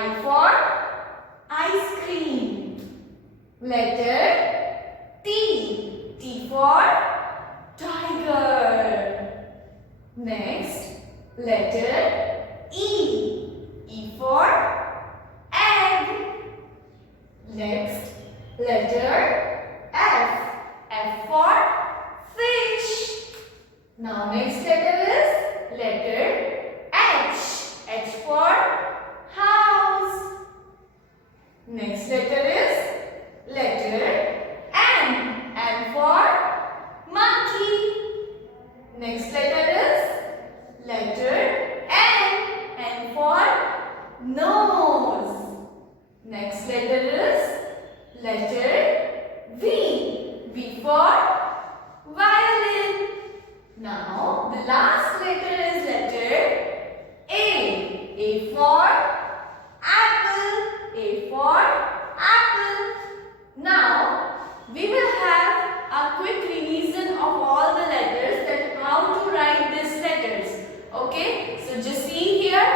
I for ice cream. Letter T. T for tiger. Next, letter E. E for egg. Next, letter F. F for fish. Now next letter is letter H. H for house. Next letter is letter M. M for monkey. Next letter is letter N. N for nose. Next letter is letter V. V for violin. Now the last letter is letter A. A for apple. A for apple. Now we will have a quick revision of all the letters, that how to write these letters. Okay, so just see here.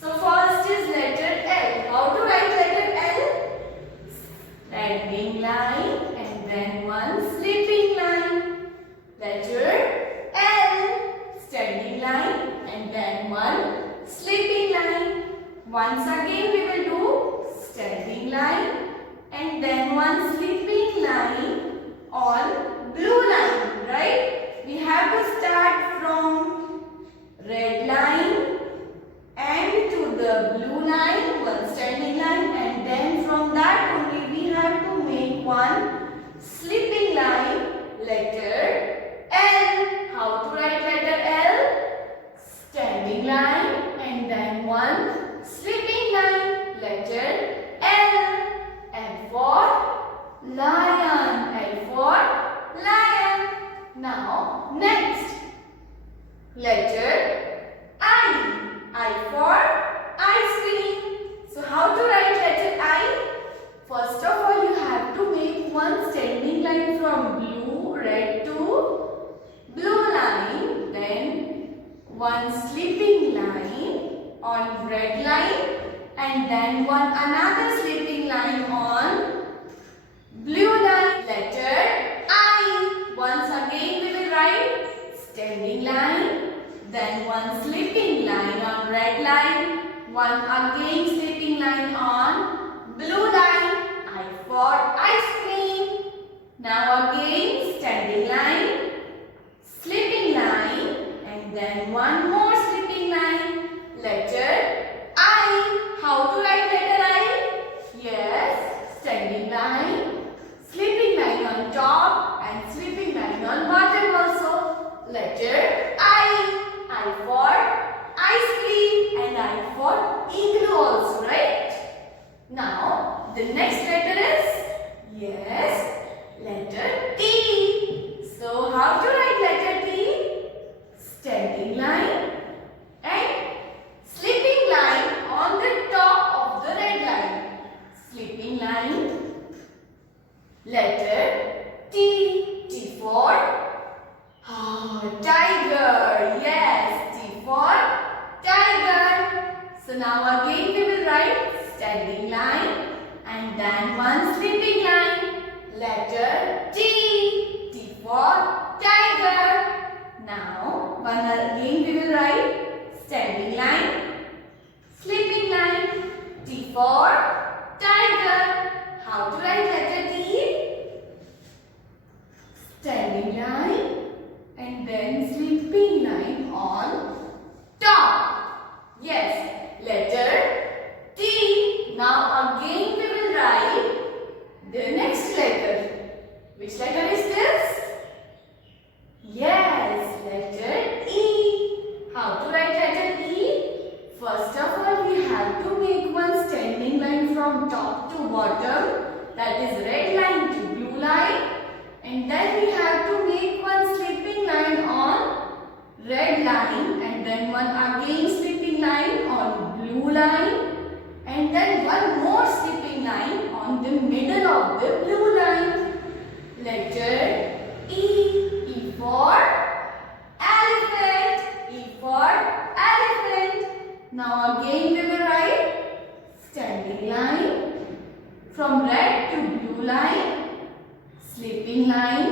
So first is letter L. How to write letter L? Standing line and then one sleeping line. Letter L. Standing line and then one sleeping line. Once again we will do standing line and then one sleeping line on blue line, right? We have to start from red line and to the blue line, one standing line, and then from that only we have to make one sleeping line, letter L. How to write letter L? Standing line and then one sleeping line, letter L. L for lion. L for lion. Now next, letter I. I for ice cream. So how to write letter I? First of all, you have to make one standing line from blue, red to blue line. Then one sleeping line on red line. And then one another sleeping line on blue line. Letter I. Once again we will write standing line, then one sleeping line on red line, one again sleeping line on blue line. I for ice cream. Now again standing line, sleeping line, and then one more sleeping line. Letter I. How to write letter I? Yes, standing line, sleeping line on top and sleeping line on bottom also. Letter I. I for ice cream and I for igloo also, right? Now the next letter is, yes, letter T. So how to write letter T? Standing line and sleeping line on the top of the red line. Sleeping line, letter T. T for tiger. Yes, T for tiger. So now again we will write standing line and then one sleeping line. Letter T. T for tiger. Now one again we will write standing line, sleeping line. T for tiger. How to write letter T? Standing line and then sleeping line on top. Yes, letter T. Now again we will write the next letter. Which letter is this? Yes, letter E. How to write letter E? First of all, we have to make one standing line from top to bottom, that is red line to blue line, and then we have to make one sleeping line on red line and then one again sleeping line on blue line and then one more sleeping line on the middle of the blue line. Letter E. E for elephant. E for elephant. Now again we will write from red to blue line, slipping line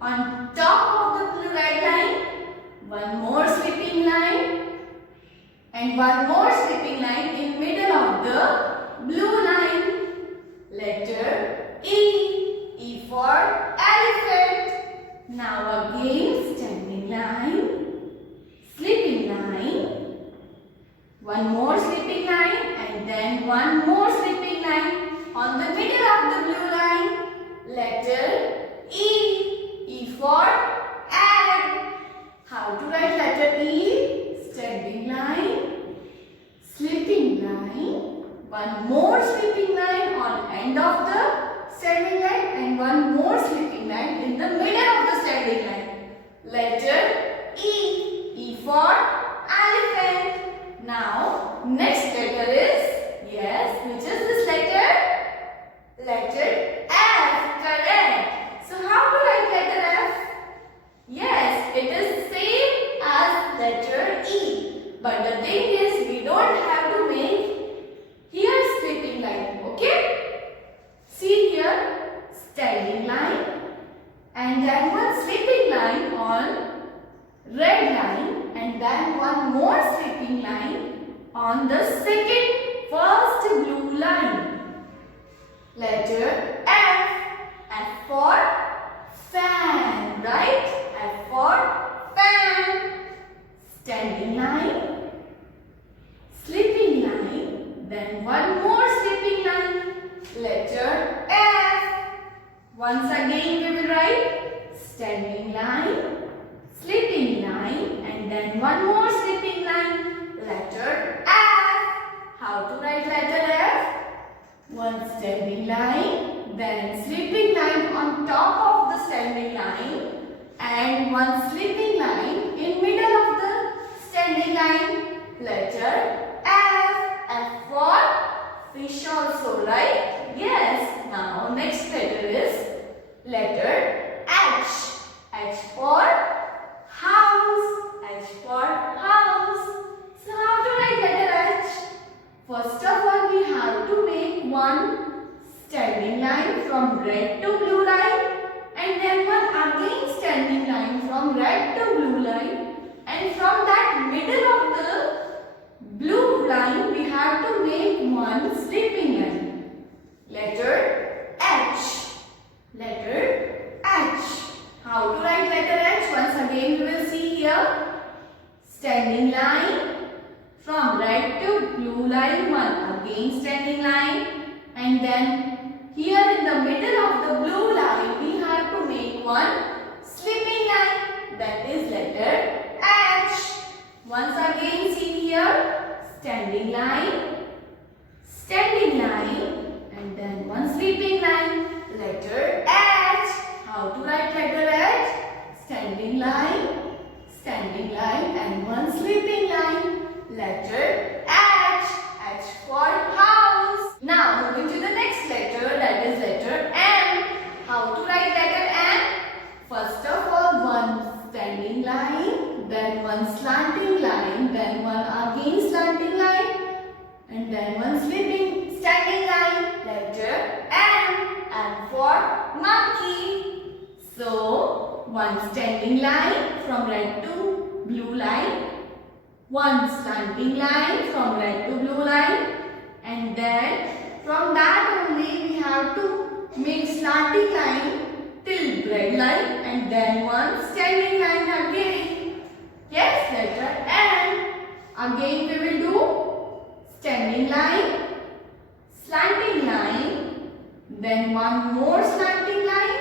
on top of the blue red line, one more slipping line and one more slipping line in middle of the blue line. Letter E. E for elephant. Now again standing line, slipping line, one more slipping line and then one more slipping line on the middle of the blue line. Letter E. E for egg. How to write letter E? Standing line, slipping line, one more slipping line on end of the standing line and one more slipping line in the middle of the standing line. Letter E. E for elephant. Now next letter is, yes, which is this letter? Letter F. Correct. So how to write letter F? Yes, it is same as letter E. But the thing is, we don't have to make here slipping line. Okay? See here, standing line and then one slipping line on red line and then one more slipping line on the first blue line. Letter F. F for fan, right? F for fan. Standing line, slipping line, then one more slipping line. Letter F. Once again we will write standing line, slipping line and then one more slipping line. Letter F. How to write letter F? One standing line, then slipping line on top of the standing line and one slipping line in middle of the standing line. Letter F. F for fish also, right? Yes. Now next letter is letter H. H for house. H for house. So how to write letter H? First of all, we have to make one standing line from red to blue line and then one again standing line from red to blue line, and from that middle of the blue line we have to make one slipping line. Letter H. Letter H. How to write letter H? Once again we will see here. Standing line from red to blue line, one again standing line, and then here in the middle of the blue line we have to make one slipping line. That is letter H. Once again see here, standing line, and then one slipping line. Letter H. How to write letter H? Standing line and one slipping line. Letter H. H for house. Now moving to the next letter, that is letter M. How to write letter M? First of all, one standing line, then one slanting line, then one again slanting line, and then one slipping standing line. Letter M. M for monkey. So one standing line from red to blue line, one slanting line from red to blue line, and then from that only we have to make slanting line till red line and then one standing line again. Yes, letter N. Again we will do standing line, slanting line, then one more slanting line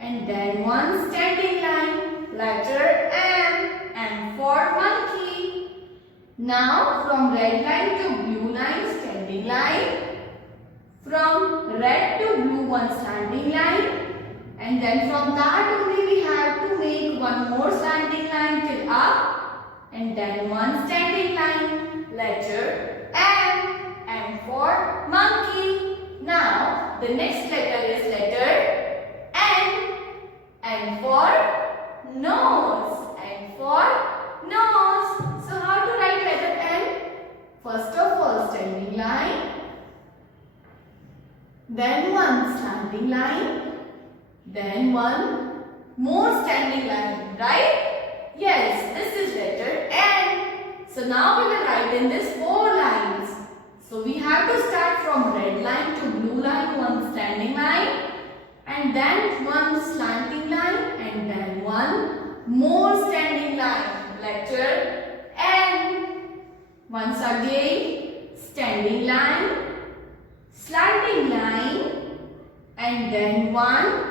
and then one standing line. Letter M. M for monkey. Now from red line to blue line, standing line, from red to blue one slanting line, and then from that only we have to make one more slanting line till up and then one standing line. Letter M. M for monkey. Now the next letter is letter N. N for nose. N for nose. So how to write letter N? First of all, standing line, then one slanting line, then one more standing line, right? Yes, this is letter N. So now we will write in this 4 lines. So we have to start from red line to blue line, one standing line, and then one slanting line, and then one more standing line, letter N. Once again, standing line, slanting line, and then one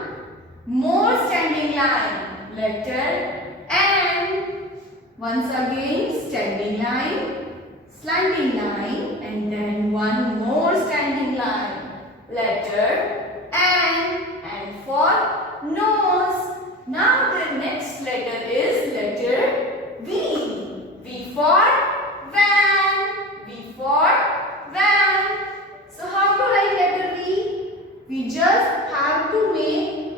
more standing line, letter N. Once again, standing line, slanting line, and then one more standing line, letter N. And for nose, now the next letter is letter V. V for van. V for van. So how to write letter V? We just have to make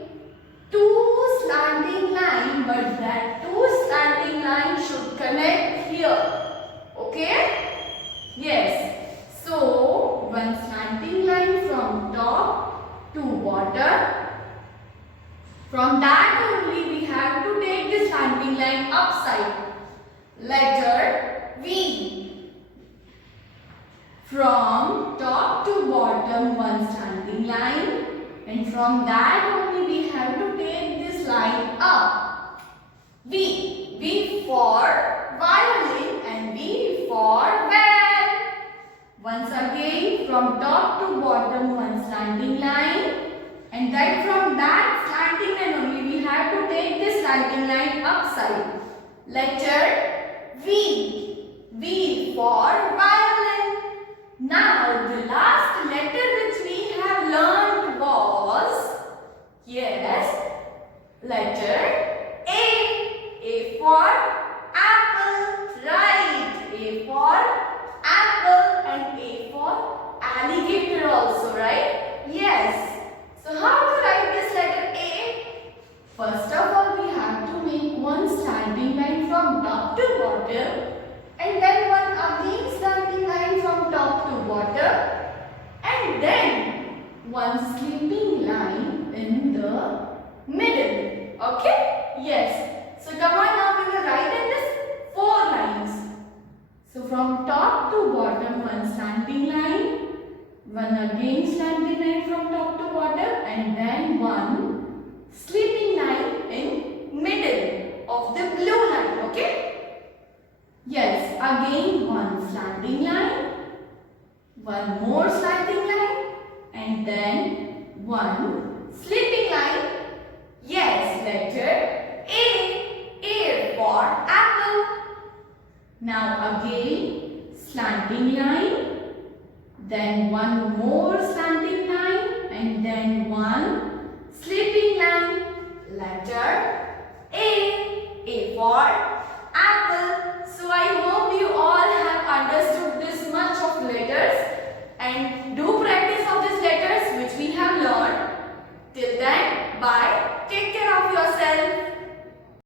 2 slanting lines, but that 2 slanting lines should connect here. Okay? Yes. So one slanting line from top to bottom. From that only we have to take the slanting line upside. Letter V. From top to bottom one slanting line, and from that only we have to take this line up. V. V for violin and V for van. Once again, from top to bottom one slanting line, and then from that slanting line only we have to take this slanting line upside. Letter V. V for violin. Now the last letter which we have learned was, yes, letter A. A for apple, right? A for apple and A for alligator also, right? Yes. So how to write this letter A? First of all, we have to make one slanting line from top to bottom, and then one again slanting line from top to bottom, and then one sleeping line in the middle. Okay? Yes. So come on, now we will write in this 4 lines. So from top to bottom one slanting line, one again slanting line from top to bottom, and then one sleeping line in middle of the blue line. Okay? Yes, again one slanting line, one more slanting line, and then one sleeping line. Yes, letter A. A for apple. Now again slanting line, then one more slanting line, and then one